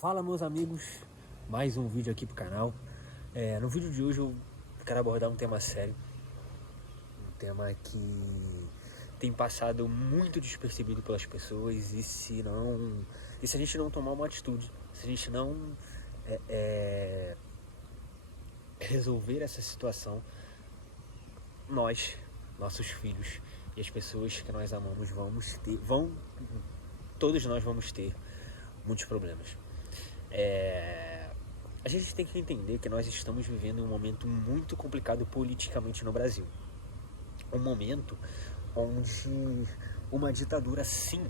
Fala, meus amigos, mais um vídeo aqui pro canal. No vídeo de hoje eu quero abordar um tema sério, um tema que tem passado muito despercebido pelas pessoas, e se a gente não tomar uma atitude, se a gente não resolver essa situação, nossos filhos e as pessoas que nós amamos todos nós vamos ter muitos problemas. A gente tem que entender que nós estamos vivendo um momento muito complicado politicamente no Brasil. Um momento onde uma ditadura, sim,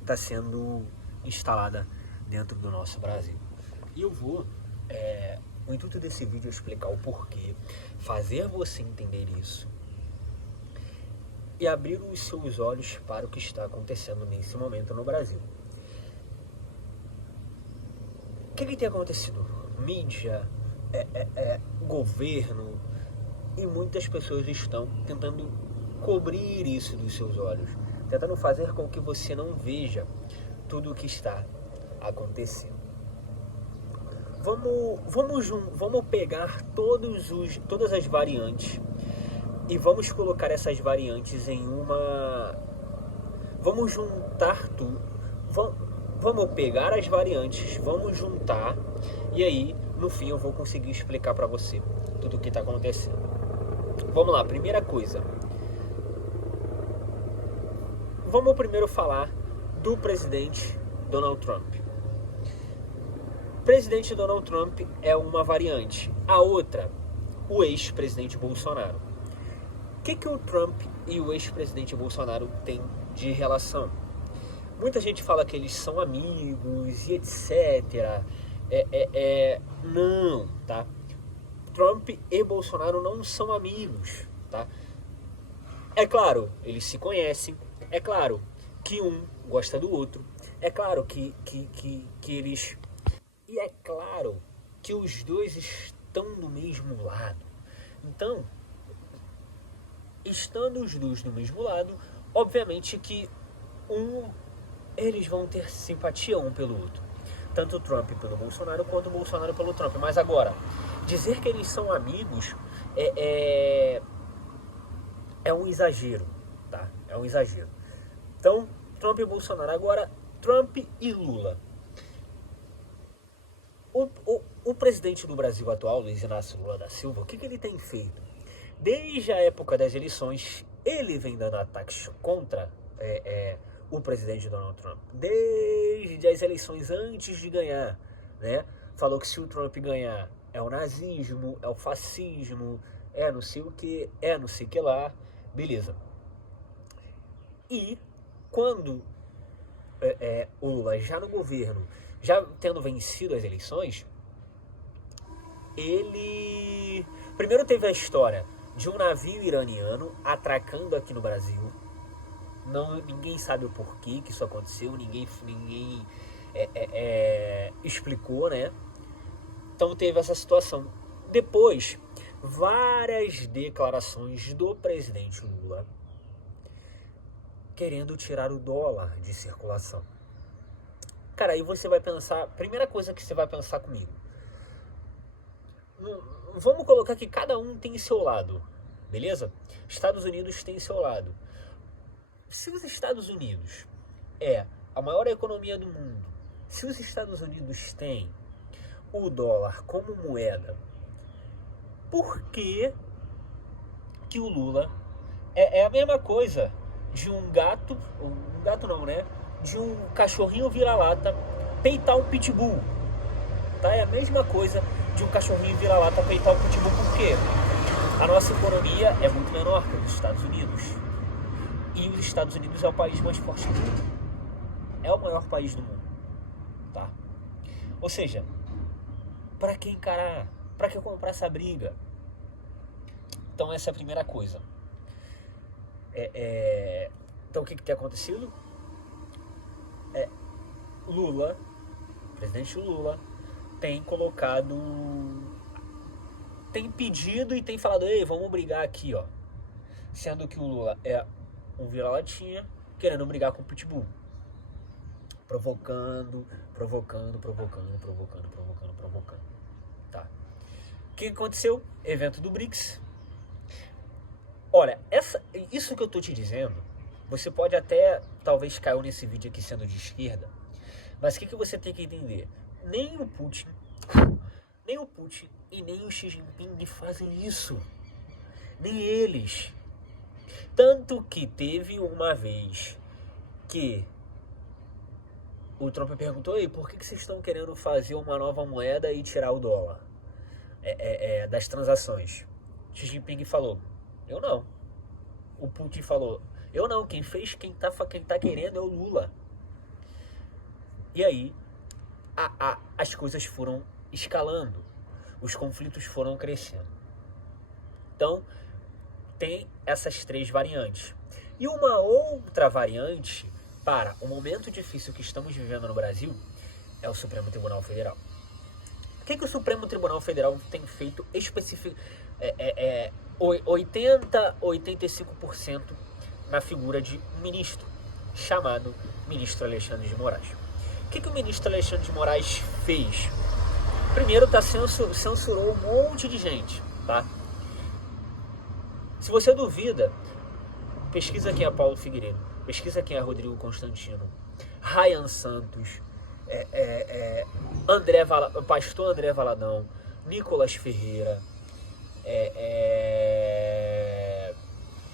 está sendo instalada dentro do nosso Brasil. E eu vou, o intuito desse vídeo é explicar o porquê, fazer você entender isso e abrir os seus olhos para o que está acontecendo nesse momento no Brasil. O que tem acontecido? Mídia, governo, e muitas pessoas estão tentando cobrir isso dos seus olhos, tentando fazer com que você não veja tudo o que está acontecendo. Vamos pegar todas as variantes e vamos colocar essas variantes em uma... Vamos juntar tudo. Vamos pegar as variantes, vamos juntar, e aí, no fim, eu vou conseguir explicar para você tudo o que está acontecendo. Vamos lá, primeira coisa. Vamos primeiro falar do presidente Donald Trump. O presidente Donald Trump é uma variante. A outra, o ex-presidente Bolsonaro. O que o Trump e o ex-presidente Bolsonaro têm de relação? Muita gente fala que eles são amigos e etc. Não, tá? Trump e Bolsonaro não são amigos, tá? É claro, eles se conhecem. É claro que um gosta do outro. É claro que eles... E é claro que os dois estão no mesmo lado. Então, estando os dois no mesmo lado, obviamente que eles vão ter simpatia um pelo outro. Tanto o Trump pelo Bolsonaro, quanto o Bolsonaro pelo Trump. Mas agora, dizer que eles são amigos é um exagero, tá? É um exagero. Então, Trump e Bolsonaro. Agora, Trump e Lula. O presidente do Brasil atual, Luiz Inácio Lula da Silva, o que ele tem feito? Desde a época das eleições, ele vem dando ataques contra o presidente Donald Trump. Desde as eleições antes de ganhar, né? Falou que se o Trump ganhar, é o nazismo, é o fascismo, não sei o que, não sei o que lá, beleza. E quando o Lula já no governo, já tendo vencido as eleições, ele primeiro teve a história de um navio iraniano atracando aqui no Brasil. Ninguém sabe o porquê que isso aconteceu, ninguém explicou, né? Então teve essa situação. Depois, várias declarações do presidente Lula querendo tirar o dólar de circulação. Cara, aí você vai pensar, primeira coisa que você vai pensar comigo, vamos colocar que cada um tem seu lado, beleza? Estados Unidos tem seu lado. Se os Estados Unidos é a maior economia do mundo, se os Estados Unidos têm o dólar como moeda, por que o Lula é a mesma coisa de um gato não, né? De um cachorrinho vira-lata peitar um pitbull, tá? É a mesma coisa de um cachorrinho vira-lata peitar um pitbull. Por quê? A nossa economia é muito menor que a dos Estados Unidos. E os Estados Unidos é o país mais forte do mundo. É o maior país do mundo, tá? Ou seja, para que encarar? Para que comprar essa briga? Então essa é a primeira coisa. Então o que tem acontecido? Lula, o presidente Lula, tem pedido e tem falado, ei, vamos brigar aqui, ó. Sendo que o Lula é um vira-latinha querendo brigar com o pitbull. provocando. Tá. O que aconteceu? Evento do BRICS. Olha, isso que eu tô te dizendo, você pode até, talvez caiu nesse vídeo aqui sendo de esquerda, mas o que você tem que entender? Nem o Putin e nem o Xi Jinping fazem isso. Nem eles. Tanto que teve uma vez que o Trump perguntou, e por que vocês estão querendo fazer uma nova moeda e tirar o dólar das transações? Xi Jinping falou, eu não. O Putin falou, eu não. Quem tá querendo é o Lula. E aí, as coisas foram escalando. Os conflitos foram crescendo. Então, tem essas 3 variantes. E uma outra variante para o momento difícil que estamos vivendo no Brasil é o Supremo Tribunal Federal. O que o Supremo Tribunal Federal tem feito específico? 85% na figura de um ministro, chamado ministro Alexandre de Moraes. O que o ministro Alexandre de Moraes fez? Primeiro, censurou um monte de gente, tá? Se você duvida, pesquisa quem é Paulo Figueiredo, pesquisa quem é Rodrigo Constantino, Ryan Santos, Pastor André Valadão, Nicolas Ferreira,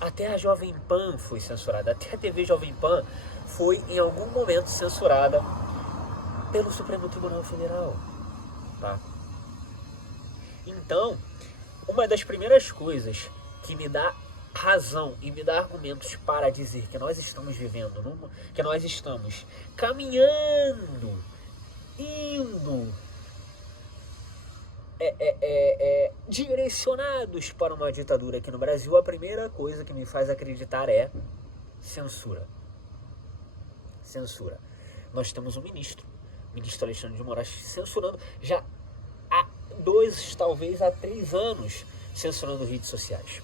até a Jovem Pan foi censurada, até a TV Jovem Pan foi em algum momento censurada pelo Supremo Tribunal Federal, tá? Então, uma das primeiras coisas que me dá razão e me dá argumentos para dizer que nós estamos vivendo, que nós estamos caminhando, indo, direcionados para uma ditadura aqui no Brasil, a primeira coisa que me faz acreditar é censura. Censura. Nós temos um ministro Alexandre de Moraes censurando já há 2, talvez há 3 anos, censurando redes sociais.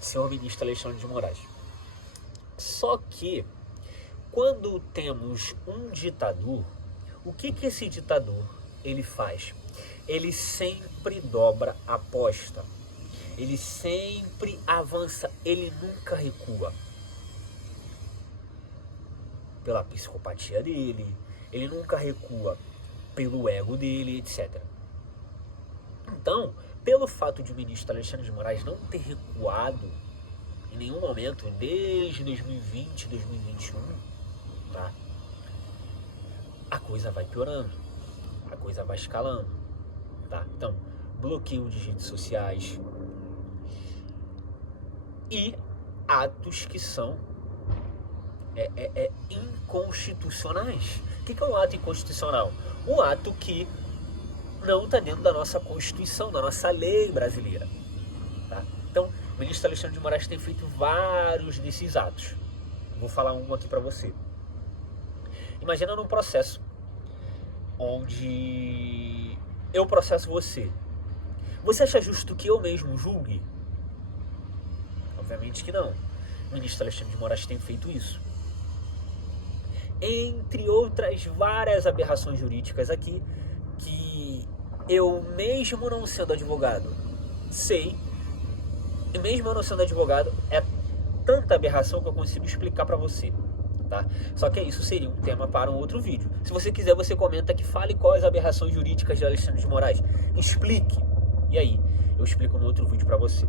Senhor ministro Alexandre de Moraes. Só que, quando temos um ditador, o que esse ditador ele faz? Ele sempre dobra a aposta. Ele sempre avança. Ele nunca recua. Pela psicopatia dele. Ele nunca recua pelo ego dele, etc. Então, pelo fato de o ministro Alexandre de Moraes não ter recuado em nenhum momento, desde 2020, 2021, tá? A coisa vai piorando, a coisa vai escalando, tá? Então, bloqueio de redes sociais e atos que são inconstitucionais. O que é um ato inconstitucional? Um ato que não está dentro da nossa Constituição, da nossa lei brasileira, tá? Então, o ministro Alexandre de Moraes tem feito vários desses atos. Vou falar um aqui para você. Imagina num processo onde eu processo você. Você acha justo que eu mesmo julgue? Obviamente que não. O ministro Alexandre de Moraes tem feito isso. Entre outras várias aberrações jurídicas aqui, que eu mesmo não sendo advogado, sei, e mesmo eu não sendo advogado, é tanta aberração que eu consigo explicar para você, tá? Só que isso seria um tema para um outro vídeo. Se você quiser, você comenta aqui, fale quais aberrações jurídicas de Alexandre de Moraes, explique, e aí eu explico no outro vídeo para você.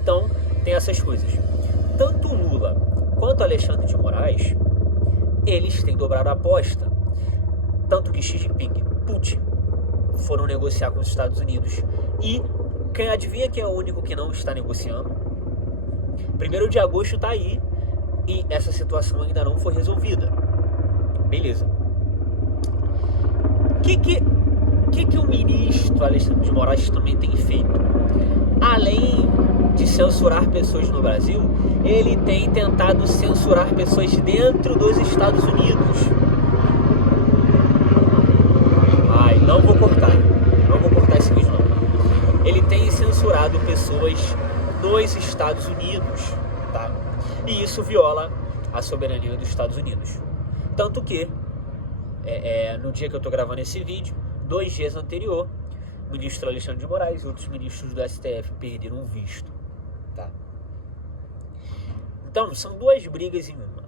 Então, tem essas coisas. Tanto Lula quanto Alexandre de Moraes, eles têm dobrado a aposta. Tanto que Xi Jinping e Putin foram negociar com os Estados Unidos. E quem adivinha quem é o único que não está negociando? 1º de agosto está aí e essa situação ainda não foi resolvida. Beleza. O que o ministro Alexandre de Moraes também tem feito? Além de censurar pessoas no Brasil, ele tem tentado censurar pessoas dentro dos Estados Unidos. Não vou cortar esse vídeo não. Ele tem censurado pessoas nos Estados Unidos, tá? E isso viola a soberania dos Estados Unidos. Tanto que, no dia que eu estou gravando esse vídeo, 2 dias anterior, o ministro Alexandre de Moraes e outros ministros do STF perderam o visto. Tá? Então, são 2 brigas em uma.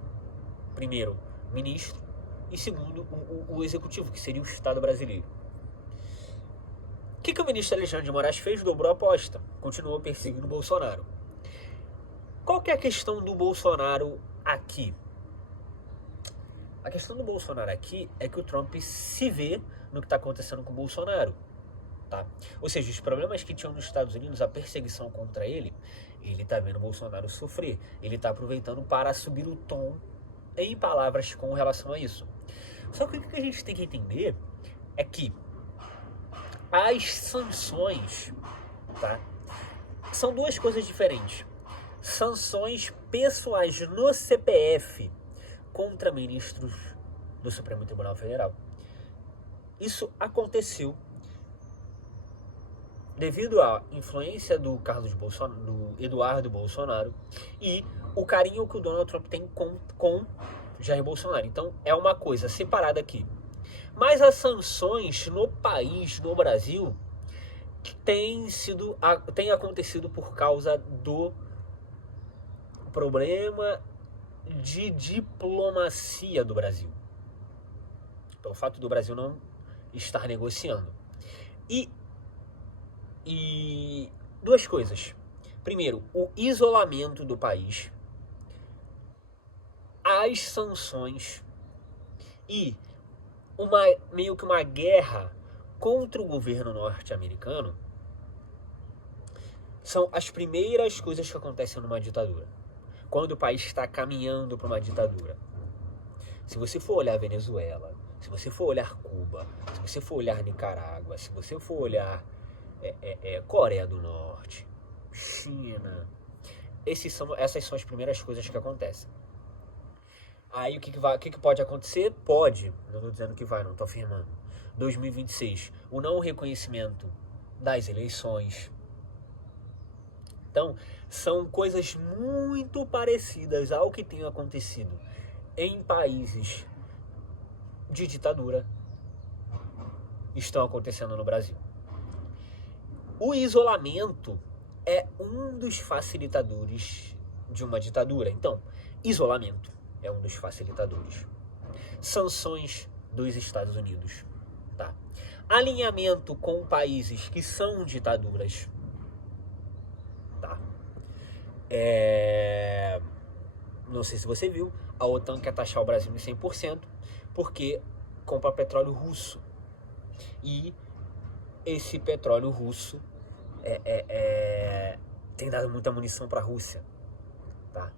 Primeiro, ministro, e segundo, o executivo, que seria o Estado brasileiro. O que o ministro Alexandre de Moraes fez? Dobrou a aposta. Continuou perseguindo o Bolsonaro. Qual que é a questão do Bolsonaro aqui? A questão do Bolsonaro aqui é que o Trump se vê no que está acontecendo com o Bolsonaro. Tá? Ou seja, os problemas que tinham nos Estados Unidos, a perseguição contra ele está vendo o Bolsonaro sofrer. Ele está aproveitando para subir o tom em palavras com relação a isso. Só que o que a gente tem que entender é que as sanções, tá, são 2 coisas diferentes. Sanções pessoais no CPF contra ministros do Supremo Tribunal Federal. Isso aconteceu devido à influência do Eduardo Bolsonaro e o carinho que o Donald Trump tem com Jair Bolsonaro. Então é uma coisa separada aqui. Mas as sanções no país, no Brasil, têm acontecido por causa do problema de diplomacia do Brasil. Pelo fato do Brasil não estar negociando. E 2 coisas. Primeiro, o isolamento do país, as sanções e meio que uma guerra contra o governo norte-americano são as primeiras coisas que acontecem numa ditadura. Quando o país está caminhando para uma ditadura. Se você for olhar Venezuela, se você for olhar Cuba, se você for olhar Nicarágua, se você for olhar Coreia do Norte, China, essas são as primeiras coisas que acontecem. Aí o que pode acontecer? Pode, não estou dizendo que vai, não estou afirmando. 2026, o não reconhecimento das eleições. Então, são coisas muito parecidas ao que tem acontecido em países de ditadura, estão acontecendo no Brasil. O isolamento é um dos facilitadores de uma ditadura. Então, isolamento é um dos facilitadores. Sanções dos Estados Unidos. Tá? Alinhamento com países que são ditaduras. Tá? Não sei se você viu, a OTAN quer taxar o Brasil em 100% porque compra petróleo russo. E esse petróleo russo tem dado muita munição para a Rússia. Tá?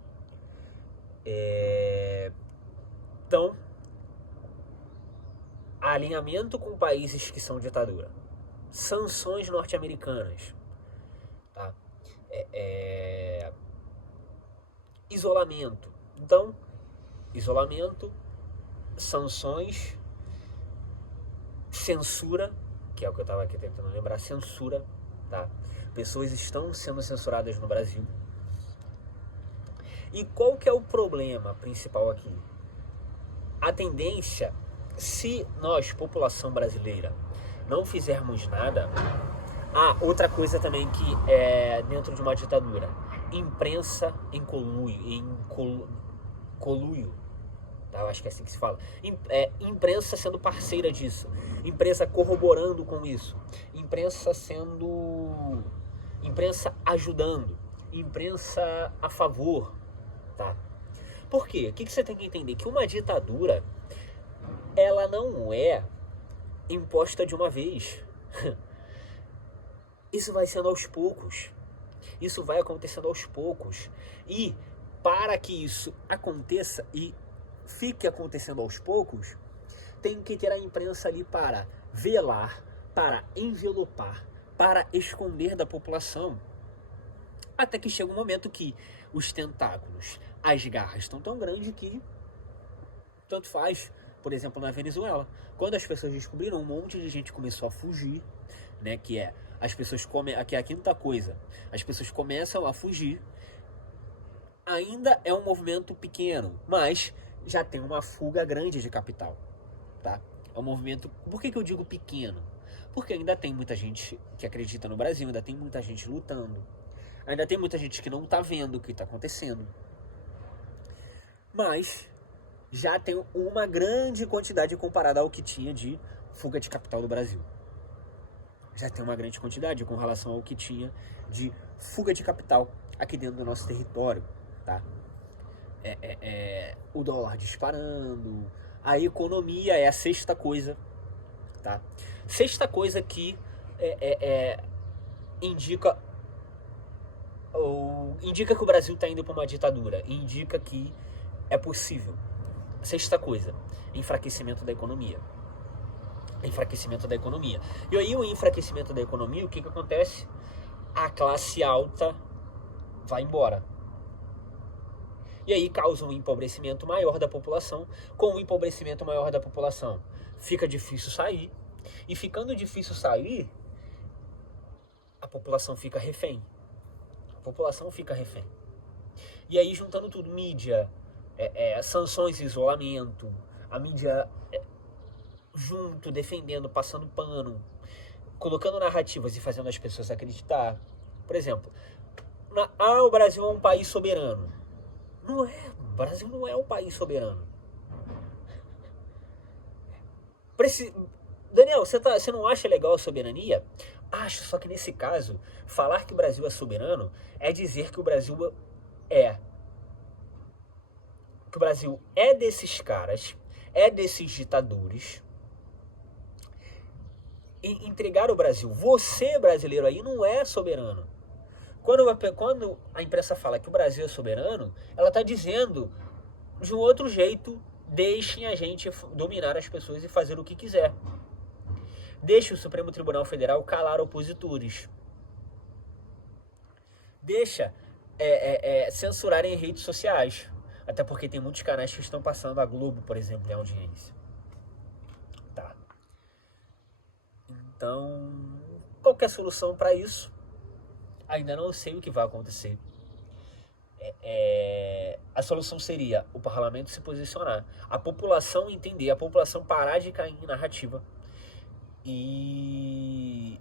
Então, alinhamento com países que são ditadura, sanções norte-americanas, tá? Isolamento. Então, isolamento, sanções, censura, que é o que eu estava aqui tentando lembrar, censura, tá? Pessoas estão sendo censuradas no Brasil. E qual que é o problema principal aqui? A tendência, se nós, população brasileira, não fizermos nada... outra coisa também que é dentro de uma ditadura, imprensa em coluio, tá? Eu acho que é assim que se fala. Imprensa sendo parceira disso, imprensa corroborando com isso, imprensa ajudando, imprensa a favor, tá? Por quê? O que você tem que entender? Que uma ditadura, ela não é imposta de uma vez. Isso vai sendo aos poucos. Isso vai acontecendo aos poucos. E para que isso aconteça e fique acontecendo aos poucos, tem que ter a imprensa ali para velar, para envelopar, para esconder da população. Até que chega um momento que os tentáculos, as garras estão tão grandes que tanto faz. Por exemplo, na Venezuela, quando as pessoas descobriram, um monte de gente começou a fugir, né? Que é as pessoas aqui é a quinta coisa. As pessoas começam a fugir. Ainda é um movimento pequeno, mas já tem uma fuga grande de capital, tá? É um movimento, por que eu digo pequeno? Porque ainda tem muita gente que acredita no Brasil, ainda tem muita gente lutando, ainda tem muita gente que não tá vendo o que tá acontecendo, mas já tem uma grande quantidade comparada ao que tinha de fuga de capital do Brasil. Já tem uma grande quantidade com relação ao que tinha de fuga de capital aqui dentro do nosso território, tá? O dólar disparando, a economia é a sexta coisa, tá? Sexta coisa que indica que o Brasil está indo para uma ditadura, indica que é possível. Sexta coisa, enfraquecimento da economia. Enfraquecimento da economia. E aí o enfraquecimento da economia, o que acontece? A classe alta vai embora. E aí causa um empobrecimento maior da população. Com o empobrecimento maior da população, fica difícil sair. E ficando difícil sair, a população fica refém. A população fica refém. E aí juntando tudo, mídia, sanções e isolamento, a mídia junto, defendendo, passando pano, colocando narrativas e fazendo as pessoas acreditar. Por exemplo, o Brasil é um país soberano. Não é, o Brasil não é um país soberano. Daniel, você não acha legal a soberania? Acho, só que nesse caso, falar que o Brasil é soberano é dizer que o Brasil é desses caras, é desses ditadores, e entregar o Brasil. Você, brasileiro aí, não é soberano. Quando a imprensa fala que o Brasil é soberano, ela está dizendo de um outro jeito: deixem a gente dominar as pessoas e fazer o que quiser. Deixe o Supremo Tribunal Federal calar opositores. Deixa censurar em redes sociais. Até porque tem muitos canais que estão passando a Globo, por exemplo, em audiência. Tá. Então, qual que é a solução para isso? Ainda não sei o que vai acontecer. A solução seria o parlamento se posicionar, a população entender, a população parar de cair em narrativa e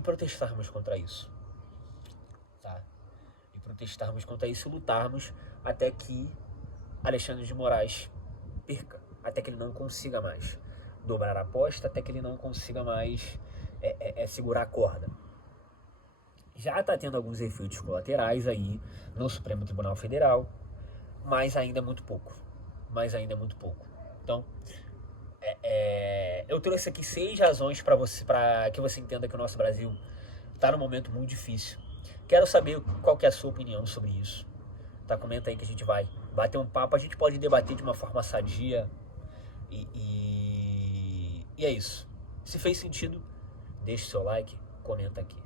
protestarmos contra isso, tá? E protestarmos contra isso e lutarmos até que Alexandre de Moraes perca, até que ele não consiga mais dobrar a aposta, até que ele não consiga mais segurar a corda. Já está tendo alguns efeitos colaterais aí no Supremo Tribunal Federal, mas ainda é muito pouco. Então, eu trouxe aqui 6 razões para que você entenda que o nosso Brasil está num momento muito difícil. Quero saber qual que é a sua opinião sobre isso. Tá? Comenta aí que a gente vai bater um papo, a gente pode debater de uma forma sadia. E é isso. Se fez sentido, deixe seu like, comenta aqui.